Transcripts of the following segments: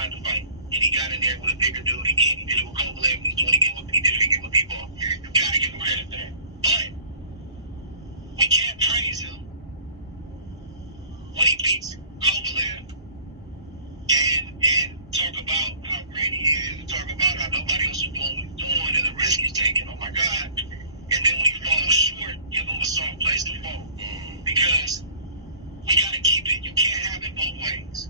tried to fight. And he got in there with a bigger dude again. He did it with Kovalev. He did it with Bivol. You gotta give him credit for that. But we can't praise him when he beats Kovalev and talk about how great he is, and talk about how nobody else is doing what he's doing and the risk he's taking. Oh my God. And then when he falls short, give him a soft place to fall. Because we gotta keep it. You can't have it both ways.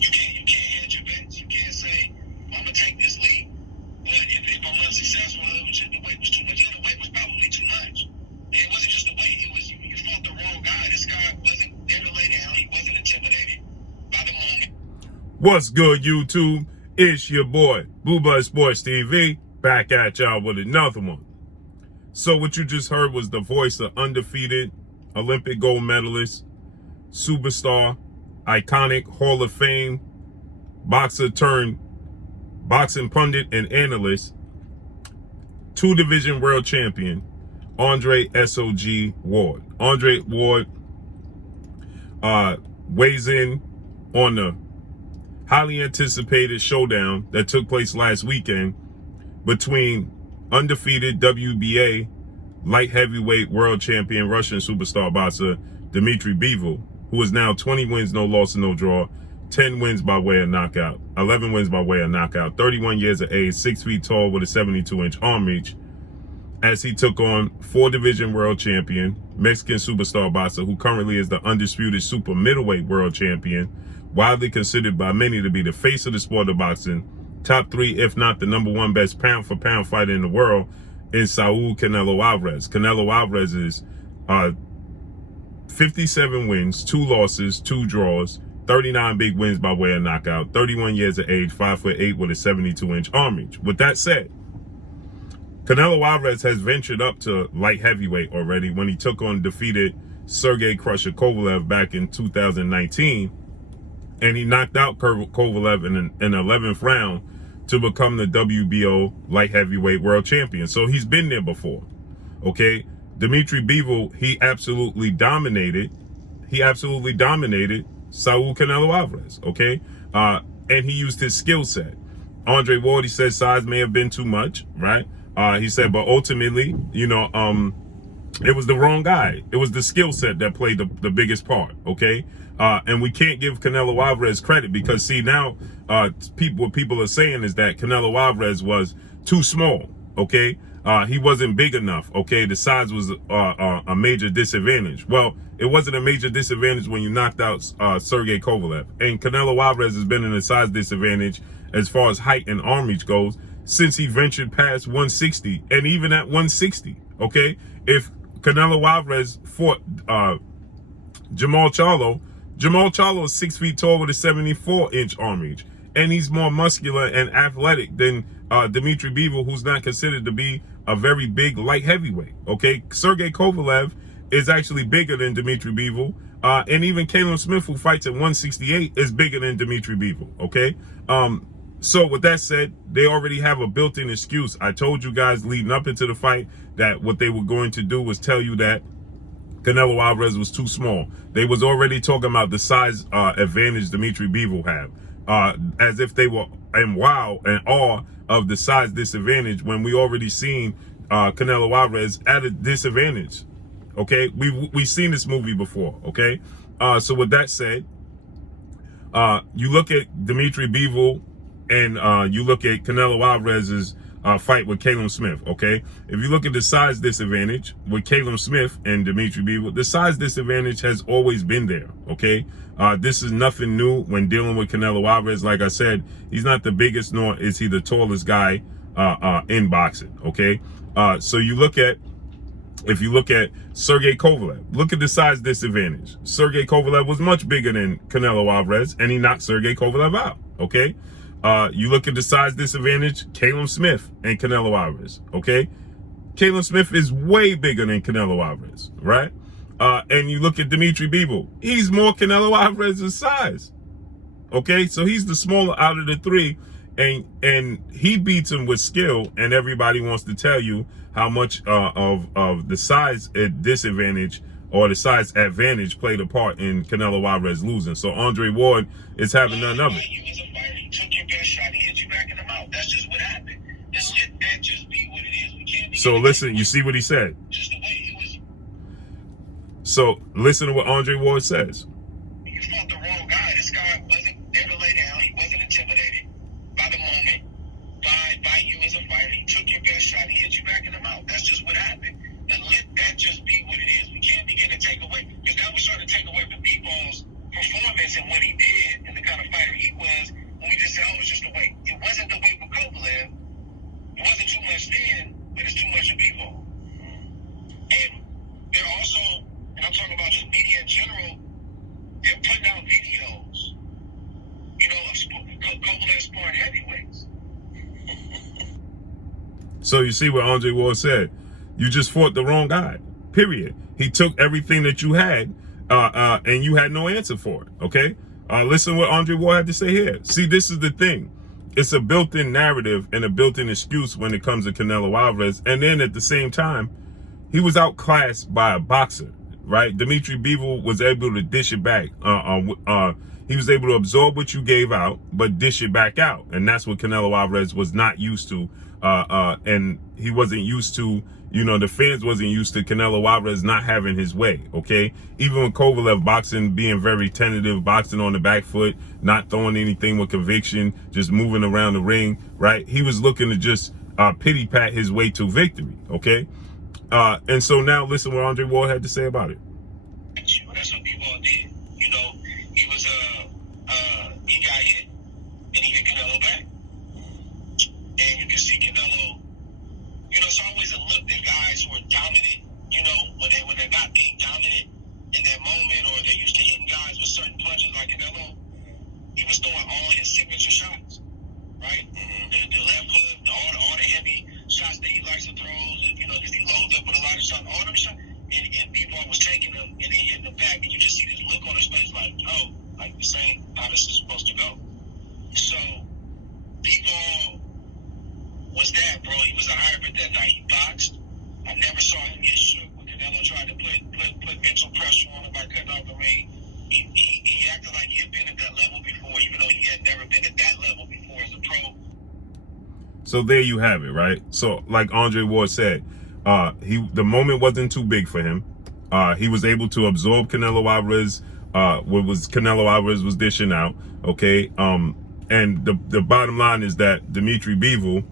You can't hedge your bets. You can't say, I'm gonna take this lead, but if I'm unsuccessful, the weight was too much. Yeah, the weight was probably too much. And it wasn't just the weight, it was you fought the wrong guy. This guy wasn't there to lay down, he wasn't intimidated by the moment. What's good, YouTube? It's your boy, Booba Sports TV, back at y'all with another one. So what you just heard was the voice of undefeated Olympic gold medalist, superstar, iconic Hall of Fame, boxer turned boxing pundit and analyst, two-division world champion, Andre SOG Ward. Andre Ward weighs in on the highly anticipated showdown that took place last weekend between undefeated WBA light heavyweight world champion Russian superstar boxer DMITRY Bivol, who is now 20 wins, no loss, and no draw, 10 wins by way of knockout, 11 wins by way of knockout, 31 years of age, 6 feet tall with a 72-inch arm reach, as he took on 4-division world champion, Mexican superstar boxer, who currently is the undisputed super middleweight world champion, widely considered by many to be the face of the sport of boxing, top 3, if not the #1 best pound-for-pound fighter in the world, in Saul Canelo Alvarez. Canelo Alvarez is 57 wins, 2 losses, 2 draws, 39 big wins by way of knockout, 31 years of age, 5'8" with a 72-inch arm reach. With that said, Canelo Alvarez has ventured up to light heavyweight already when he took on defeated Sergey Crusher Kovalev back in 2019, and he knocked out Kovalev in an 11th round to become the WBO light heavyweight world champion. So he's been there before, okay? DMITRY Bivol, he absolutely dominated Saul Canelo Alvarez, okay? And he used his skill set. Andre Ward, he said size may have been too much, right? He said, but ultimately, you know, it was the wrong guy. It was the skill set that played the biggest part, okay? And we can't give Canelo Alvarez credit because, see, now what people are saying is that Canelo Alvarez was too small, okay? He wasn't big enough, okay? The size was a major disadvantage. Well, it wasn't a major disadvantage when you knocked out Sergey Kovalev. And Canelo Alvarez has been in a size disadvantage as far as height and arm reach goes since he ventured past 160, and even at 160, okay? If Canelo Alvarez fought Jamal Charlo is 6 feet tall with a 74-inch arm reach, and he's more muscular and athletic than DMITRY Bivol, who's not considered to be a very big light heavyweight, okay? Sergey Kovalev is actually bigger than DMITRY Bivol, and even Caleb Smith, who fights at 168, is bigger than DMITRY Bivol, okay? So with that said, they already have a built-in excuse. I told you guys leading up into the fight that what they were going to do was tell you that Canelo Alvarez was too small. They was already talking about the size advantage DMITRY Bivol had, as if they were in wow and awe of the size disadvantage when we already seen Canelo Alvarez at a disadvantage. Okay, we've seen this movie before. Okay, so with that said, you look at DMITRY Bivol and you look at Canelo Alvarez's fight with Caleb Smith, okay? If you look at the size disadvantage with Caleb Smith and DMITRY Bivol, the size disadvantage has always been there, okay? This is nothing new when dealing with Canelo Alvarez. Like I said, he's not the biggest, nor is he the tallest guy in boxing, okay? So if you look at Sergey Kovalev, look at the size disadvantage. Sergey Kovalev was much bigger than Canelo Alvarez, and he knocked Sergey Kovalev out, okay? You look at the size disadvantage, Caleb Smith and Canelo Alvarez, okay? Caleb Smith is way bigger than Canelo Alvarez, right? And you look at DMITRY Bivol, he's more Canelo Alvarez's size, okay? So he's the smaller out of the three, and he beats him with skill, and everybody wants to tell you how much of the size disadvantage or the size advantage played a part in Canelo Alvarez losing. So Andre Ward is having none of it. You as a fighter, he took your best shot, he hit you back in the mouth. That's just what happened. Just let that just be what it is. We can't be. So listen, you see what he said. Just the way it was. So listen to what Andre Ward says. You fought the wrong guy. This guy wasn't there to lay down. He wasn't intimidated by the moment, by you as a fighter. He took your best shot, he hit you back in the mouth. That's just what happened. And let that just be what it is. We can't begin to take away, because now we're starting to take away from Bivol's performance and what he did and the kind of fighter he was, when we just say, oh, it's just the weight. It wasn't the weight with Kovalev. It wasn't too much then, but it's too much of Bivol. And they're also, and I'm talking about just media in general, they're putting out videos, of Kovalev sparring heavyweights. So you see what Andre Ward said. You just fought the wrong guy, period. He took everything that you had, and you had no answer for it, okay? Listen what Andre Ward had to say here. See, this is the thing. It's a built-in narrative and a built-in excuse when it comes to Canelo Alvarez. And then at the same time, he was outclassed by a boxer, right? DMITRY Bivol was able to dish it back. He was able to absorb what you gave out, but dish it back out. And that's what Canelo Alvarez was not used to. And he wasn't used to, the fans wasn't used to Canelo Alvarez not having his way, okay? Even with Kovalev boxing, being very tentative, boxing on the back foot, not throwing anything with conviction, just moving around the ring, right? He was looking to just pity pat his way to victory, okay? And so now listen what Andre Ward had to say about it. That's what Bivol did. He was, he got hit, and he hit Canelo back. And you can see Canelo, it's always a look that guys who are dominant, when they're not being dominant in that moment, or they're used to hitting guys with certain punches like Canelo, he was throwing all his signature shots, right? The left hook, all the heavy shots that he likes to throw, because he loads up with a lot of shots, all them shots, and Bivol was taking them and then hitting them back, and you just see this look on his face like, oh, like the same how this is supposed to go. So Bivol was that, bro. He was a hybrid that night. He boxed. I never saw him get shook when Canelo tried to put mental pressure on him by cutting off the ring. He acted like he had been at that level before, even though he had never been at that level before as a pro. So there you have it, right? So like Andre Ward said, the moment wasn't too big for him. He was able to absorb Canelo Alvarez, what was Canelo Alvarez was dishing out, okay? And the bottom line is that DMITRY Bivol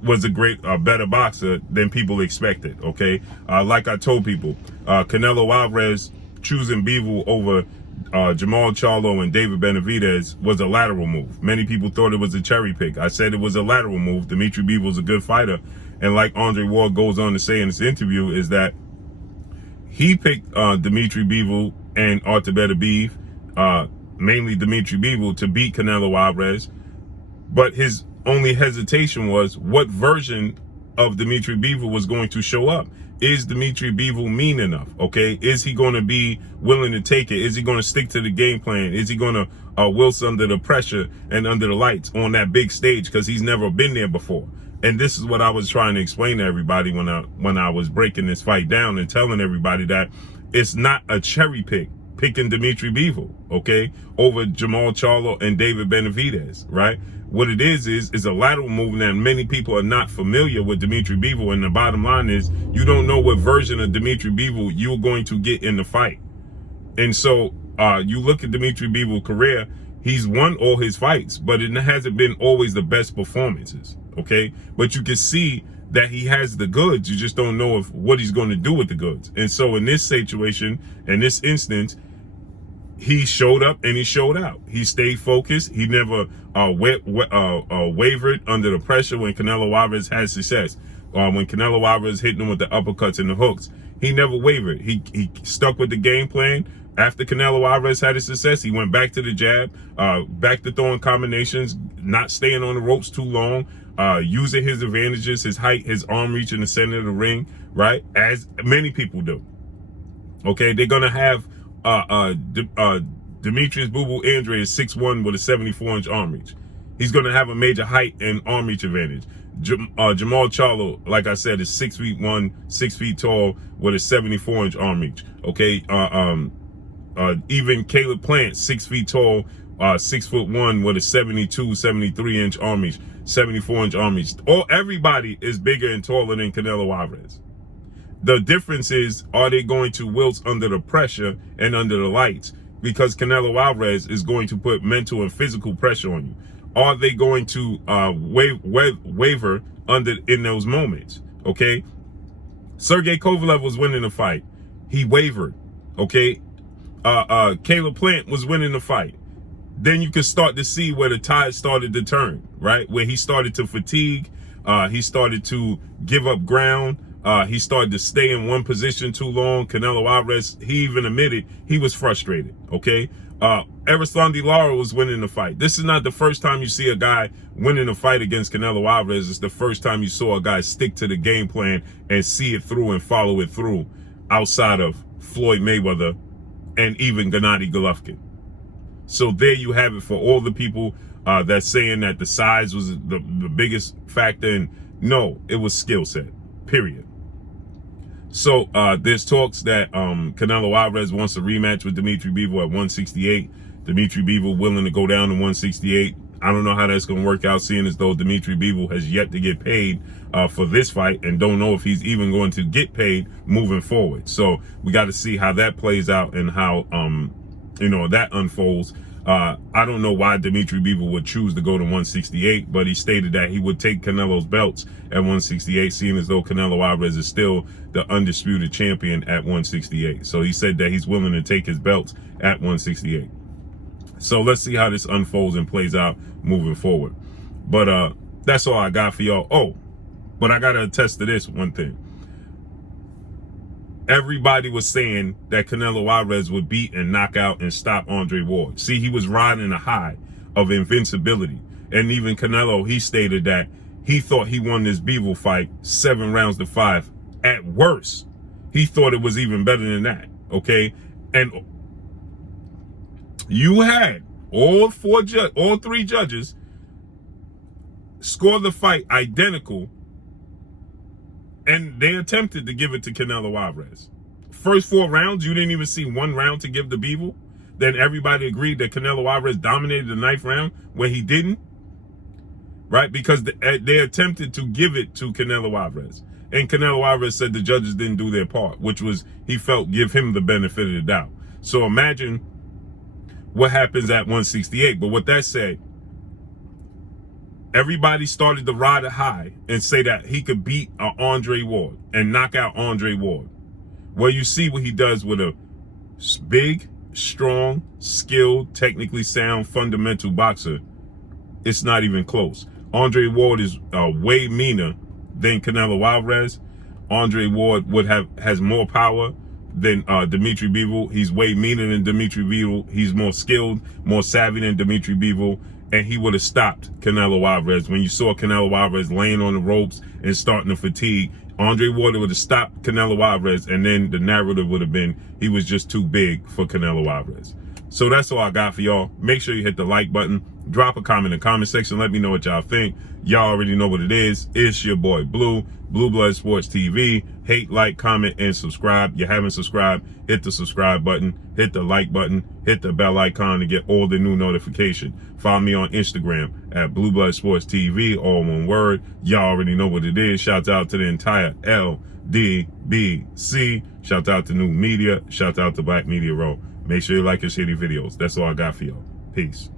was a better boxer than people expected, okay? Like I told people, Canelo Alvarez choosing Bivol over Jamal Charlo and David Benavidez was a lateral move. Many people thought it was a cherry pick. I said it was a lateral move. DMITRY Bivol's a good fighter. And like Andre Ward goes on to say in this interview, is that he picked DMITRY Bivol and Artur Beterbiev, mainly DMITRY Bivol, to beat Canelo Alvarez. But his only hesitation was what version of DMITRY Bivol was going to show up. Is DMITRY Bivol mean enough? Okay, is he going to be willing to take it? Is he going to stick to the game plan? Is he going to wilts under the pressure and under the lights on that big stage, because he's never been there before? And this is what I was trying to explain to everybody when I was breaking this fight down and telling everybody that it's not a cherry pick picking DMITRY Bivol, okay, over Jamal Charlo and David Benavidez, right? What it is a lateral move that many people are not familiar with DMITRY Bivol, and the bottom line is you don't know what version of DMITRY Bivol you're going to get in the fight. And so you look at DMITRY Bivol's career, he's won all his fights, but it hasn't been always the best performances, okay? But you can see that he has the goods. You just don't know what he's going to do with the goods. And so in this situation, in this instance, he showed up and he showed out. He stayed focused. He never wavered under the pressure when Canelo Alvarez had success. When Canelo Alvarez hitting him with the uppercuts and the hooks, he never wavered. He stuck with the game plan. After Canelo Alvarez had his success, he went back to the jab, back to throwing combinations, not staying on the ropes too long, using his advantages, his height, his arm reach in the center of the ring, right? As many people do. Okay, they're going to have Demetrius Boo Boo Andre is 6'1" with a 74-inch arm reach. He's going to have a major height and arm reach advantage. Jamal Charlo, like I said, is 6'1", 6 feet tall with a 74-inch arm reach. Okay. Even Caleb Plant, 6 feet tall, 6'1" with a 72, 73-inch arm reach, 74-inch arm reach. Everybody is bigger and taller than Canelo Alvarez. The difference is, are they going to wilt under the pressure and under the lights? Because Canelo Alvarez is going to put mental and physical pressure on you. Are they going to waver in those moments? Okay. Sergey Kovalev was winning the fight. He wavered. Okay. Caleb Plant was winning the fight. Then you can start to see where the tide started to turn, right? Where he started to fatigue. He started to give up ground. He started to stay in one position too long. Canelo Alvarez, he even admitted he was frustrated, okay? Erislandy Lara was winning the fight. This is not the first time you see a guy winning a fight against Canelo Alvarez. It's the first time you saw a guy stick to the game plan and see it through and follow it through outside of Floyd Mayweather and even Gennady Golovkin. So there you have it for all the people that's saying that the size was the biggest factor. And no, it was skill set, period. So there's talks that Canelo Alvarez wants a rematch with DMITRY Bivol at 168. DMITRY Bivol willing to go down to 168. I don't know how that's going to work out, seeing as though DMITRY Bivol has yet to get paid for this fight, and don't know if he's even going to get paid moving forward. So we got to see how that plays out and how that unfolds. I don't know why DMITRY Bivol would choose to go to 168, but he stated that he would take Canelo's belts at 168, seeing as though Canelo Alvarez is still the undisputed champion at 168. So he said that he's willing to take his belts at 168. So let's see how this unfolds and plays out moving forward. But that's all I got for y'all. Oh, but I got to attest to this one thing. Everybody was saying that Canelo Alvarez would beat and knock out and stop Andre Ward. See, he was riding a high of invincibility. And even Canelo, he stated that he thought he won this Bivol fight 7 rounds to 5. At worst, he thought it was even better than that. Okay? And you had all 3 judges score the fight identical, and they attempted to give it to Canelo Alvarez. First 4 rounds, you didn't even see 1 round to give to Bivol. Then everybody agreed that Canelo Alvarez dominated the 9th round where he didn't. Right? Because they attempted to give it to Canelo Alvarez. And Canelo Alvarez said the judges didn't do their part, which was, he felt, give him the benefit of the doubt. So imagine what happens at 168. But with that said, everybody started to ride a high and say that he could beat Andre Ward and knock out Andre Ward. Well, you see what he does with a big, strong, skilled, technically sound, fundamental boxer. It's not even close. Andre Ward is way meaner than Canelo Alvarez. Andre Ward has more power than DMITRY Bivol. He's way meaner than DMITRY Bivol. He's more skilled, more savvy than DMITRY Bivol. And he would have stopped Canelo Alvarez. When you saw Canelo Alvarez laying on the ropes and starting to fatigue, Andre Ward would have stopped Canelo Alvarez, and then the narrative would have been he was just too big for Canelo Alvarez. So that's all I got for y'all. Make sure you hit the like button. Drop a comment in the comment section. Let me know what y'all think. Y'all already know what it is. It's your boy Blue, Blue Blood Sports TV. Hate, like, comment, and subscribe. You haven't subscribed, hit the subscribe button, hit the like button, hit the bell icon to get all the new notifications. Follow me on Instagram at Blue Blood Sports TV, all one word. Y'all already know what it is. Shout out to the entire LDBC. Shout out to New Media. Shout out to Black Media Row. Make sure you like and share these videos. That's all I got for y'all. Peace.